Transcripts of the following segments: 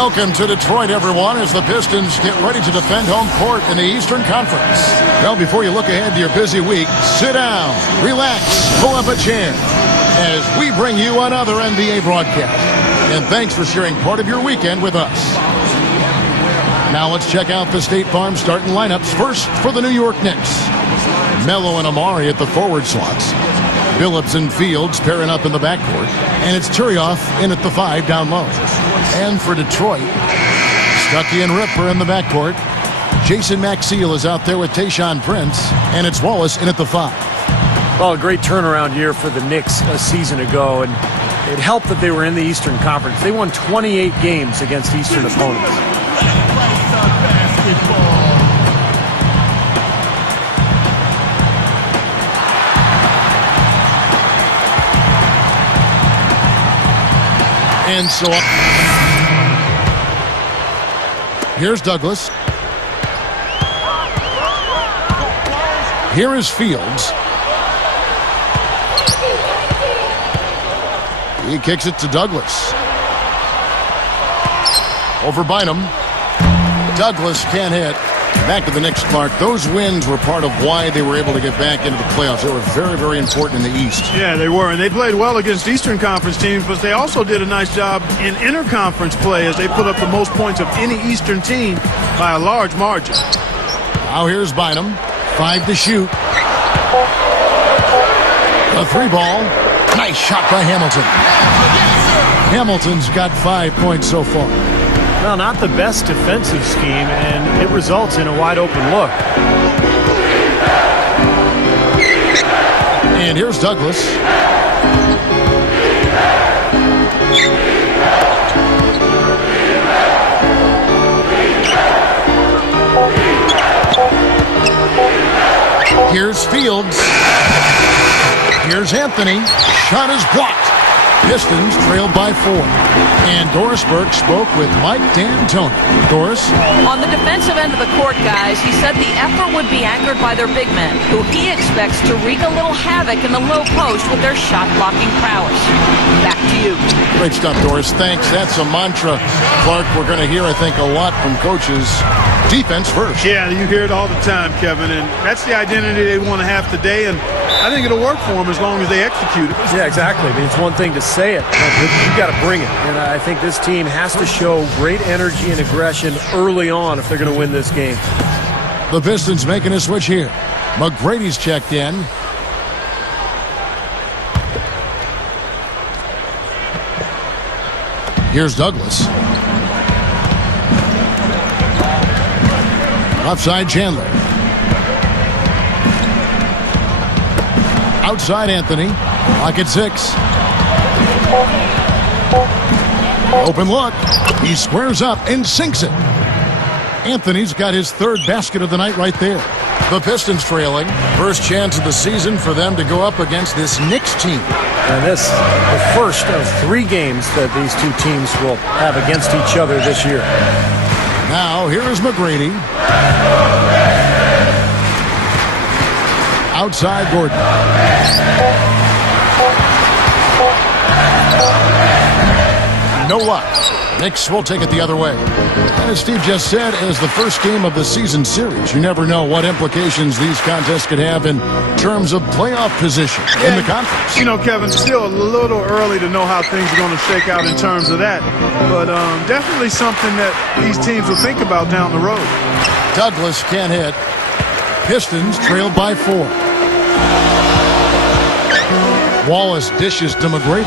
Welcome to Detroit, everyone, as the Pistons get ready to defend home court in the Eastern Conference. Well, before you look ahead to your busy week, sit down, relax, pull up a chair as we bring you another NBA broadcast. And thanks for sharing part of your weekend with us. Now let's check out the State Farm starting lineups. First for the New York Knicks. Melo and Amari at the forward slots. Billups and Fields pairing up in the backcourt. And it's Turioff in at the 5 down low. And for Detroit, Stuckey and Ripper in the backcourt. Jason Maxiell is out there with Tayshaun Prince. And it's Wallace in at the 5. Well, a great turnaround year for the Knicks a season ago. And it helped that they were in the Eastern Conference. They won 28 games against Eastern opponents. And so here's Douglas. Here is Fields. He kicks it to Douglas. Over Bynum. Douglas can't hit. Back to the Knicks, Clark. Those wins were part of why they were able to get back into the playoffs. They were very, very important in the East. Yeah, they were, and they played well against Eastern Conference teams, but they also did a nice job in interconference play as they put up the most points of any Eastern team by a large margin. Now here's Bynum. 5 to shoot. A 3-ball. Nice shot by Hamilton. Hamilton's got 5 points so far. Well, not the best defensive scheme, and it results in a wide-open look. And here's Douglas. Here's Fields. Here's Anthony. Shot is blocked. Pistons trailed by 4. And Doris Burke spoke with Mike D'Antoni. Doris? On the defensive end of the court, guys, he said the effort would be anchored by their big men, who he expects to wreak a little havoc in the low post with their shot-blocking prowess. Back to you. Great stuff, Doris. Thanks. That's a mantra, Clark, we're going to hear, I think, a lot from coaches. Defense first. Yeah, you hear it all the time, Kevin, and that's the identity they want to have today, and I think it'll work for them as long as they execute it. Yeah, exactly. I mean, it's one thing to say it, but you've got to bring it. And I think this team has to show great energy and aggression early on if they're going to win this game. The Pistons making a switch here. McGrady's checked in. Here's Douglas. Offside Chandler. Outside Anthony. Pocket 6. Open look. He squares up and sinks it. Anthony's got his 3rd basket of the night right there. The Pistons trailing. First chance of the season for them to go up against this Knicks team. And this the first of 3 games that these two teams will have against each other this year. Now here is McGrady. Outside Gordon. No luck. Knicks will take it the other way. As Steve just said, as the first game of the season series, you never know what implications these contests could have in terms of playoff position in the conference. You know, Kevin, still a little early to know how things are going to shake out in terms of that, but definitely something that these teams will think about down the road. Douglas can't hit. Pistons trailed by 4. Wallace dishes to McGrady.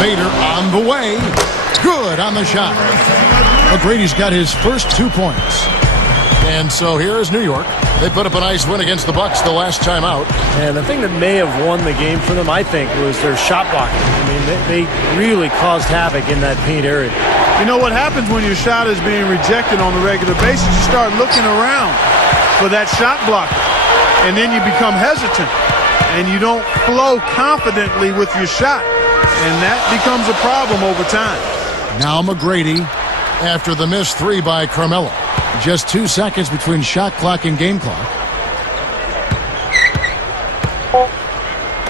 Fader on the way. Good on the shot. McGrady's got his first 2 points. And so here is New York. They put up a nice win against the Bucks the last time out. And the thing that may have won the game for them, I think, was their shot blocking. I mean, they really caused havoc in that paint area. You know what happens when your shot is being rejected on a regular basis? You start looking around for that shot blocker, and then you become hesitant, and you don't flow confidently with your shot, and that becomes a problem over time. Now McGrady after the missed 3 by Carmelo. Just 2 seconds between shot clock and game clock.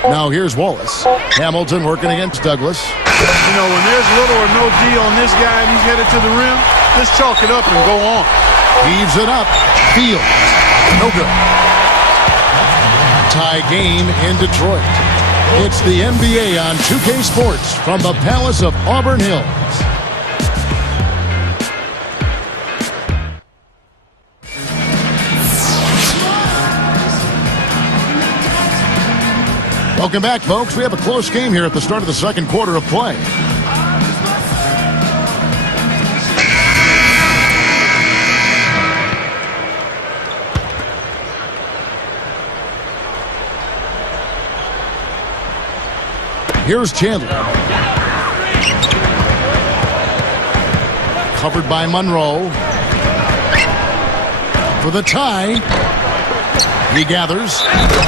Now here's Wallace. Hamilton working against Douglas. You know, when there's little or no D on this guy and he's headed to the rim, just chalk it up and go on. Heaves it up. Fields. No good. Tie game in Detroit. It's the NBA on 2K Sports from the Palace of Auburn Hills. Welcome back, folks. We have a close game here at the start of the second quarter of play. Here's Chandler. Covered by Monroe. For the tie. He gathers.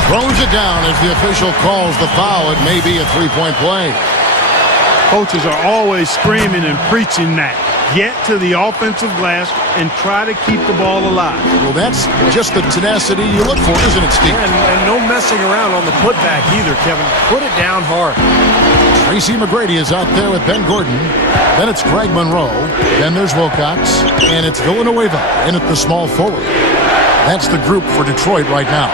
Throws it down as the official calls the foul. It may be a three-point play. Coaches are always screaming and preaching that. Get to the offensive glass and try to keep the ball alive. Well, that's just the tenacity you look for, isn't it, Steve? And no messing around on the putback either, Kevin. Put it down hard. Tracy McGrady is out there with Ben Gordon. Then it's Greg Monroe. Then there's Wilcox. And it's Villanueva in at the small forward. That's the group for Detroit right now.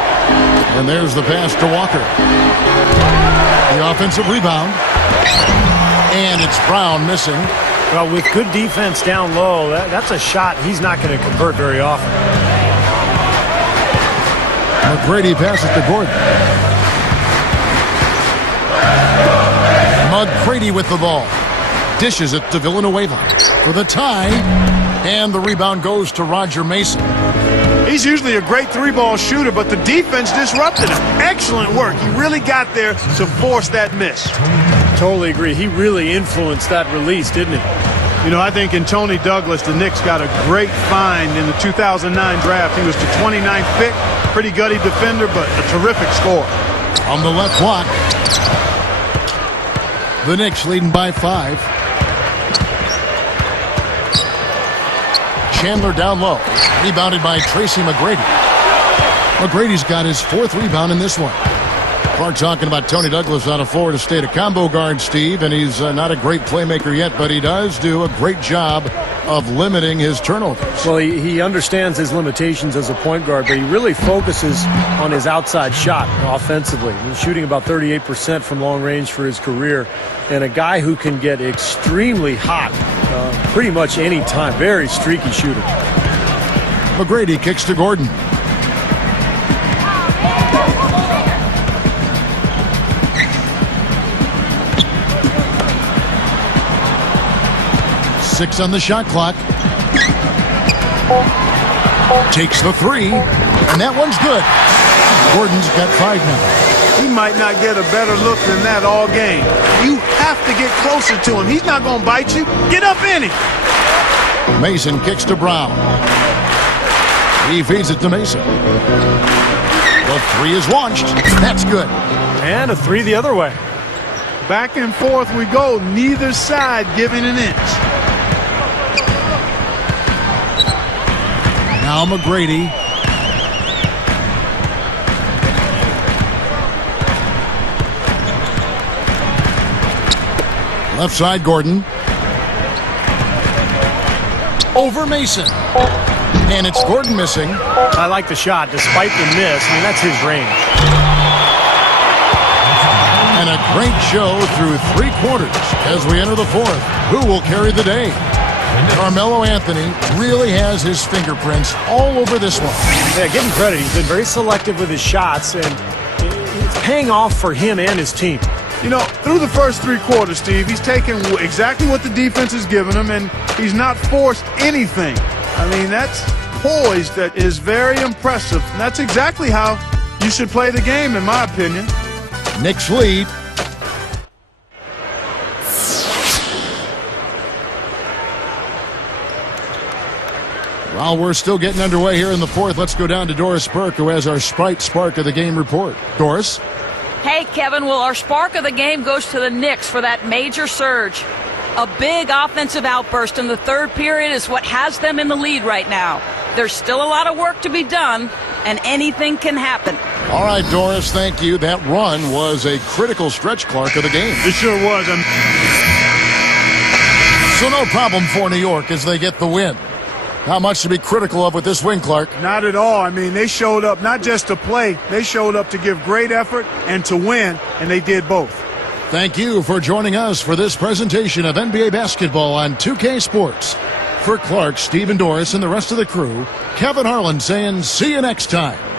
And there's the pass to Walker. The offensive rebound. And it's Brown missing. Well, with good defense down low, that's a shot he's not going to convert very often. McGrady passes to Gordon. McGrady with the ball. Dishes it to Villanueva for the tie. And the rebound goes to Roger Mason. He's usually a great three-ball shooter, but the defense disrupted him. Excellent work. He really got there to force that miss. Totally agree. He really influenced that release, didn't he? You know, I think in Tony Douglas, the Knicks got a great find in the 2009 draft. He was the 29th pick. Pretty gutty defender, but a terrific scorer. On the left block. The Knicks leading by 5. Chandler down low. Rebounded by Tracy McGrady. McGrady's got his 4th rebound in this one. Clark talking about Tony Douglas on a Florida State, a combo guard, Steve, and he's not a great playmaker yet, but he does do a great job of limiting his turnovers. Well, he understands his limitations as a point guard, but he really focuses on his outside shot offensively. He's shooting about 38% from long range for his career, and a guy who can get extremely hot pretty much any time. Very streaky shooter. McGrady kicks to Gordon. Six on the shot clock. Takes the 3, and that one's good. Gordon's got 5 now. He might not get a better look than that all game. You have to get closer to him. He's not going to bite you. Get up in him. Mason kicks to Brown. He feeds it to Mason. The 3 is launched. That's good. And a 3 the other way. Back and forth we go. Neither side giving an inch. Now McGrady. Left side, Gordon. Over Mason. And it's Gordon missing. I like the shot despite the miss. I mean, that's his range. And a great show through 3 quarters as we enter the 4th. Who will carry the day? Carmelo Anthony really has his fingerprints all over this one. Yeah, give him credit. He's been very selective with his shots, and it's paying off for him and his team. You know, through the first 3 quarters, Steve, he's taken exactly what the defense has given him, and he's not forced anything. I mean, that's poise that is very impressive. And that's exactly how you should play the game, in my opinion. Knicks lead. While we're still getting underway here in the 4th, let's go down to Doris Burke, who has our Sprite Spark of the Game report. Doris? Hey, Kevin. Well, our spark of the game goes to the Knicks for that major surge. A big offensive outburst in the 3rd period is what has them in the lead right now. There's still a lot of work to be done, and anything can happen. All right, Doris, thank you. That run was a critical stretch, Clark, of the game. It sure was. So no problem for New York as they get the win. Not much to be critical of with this win, Clark. Not at all. I mean, they showed up not just to play, they showed up to give great effort and to win, and they did both. Thank you for joining us for this presentation of NBA basketball on 2K Sports. For Clark, Stephen Doris, and the rest of the crew, Kevin Harlan saying see you next time.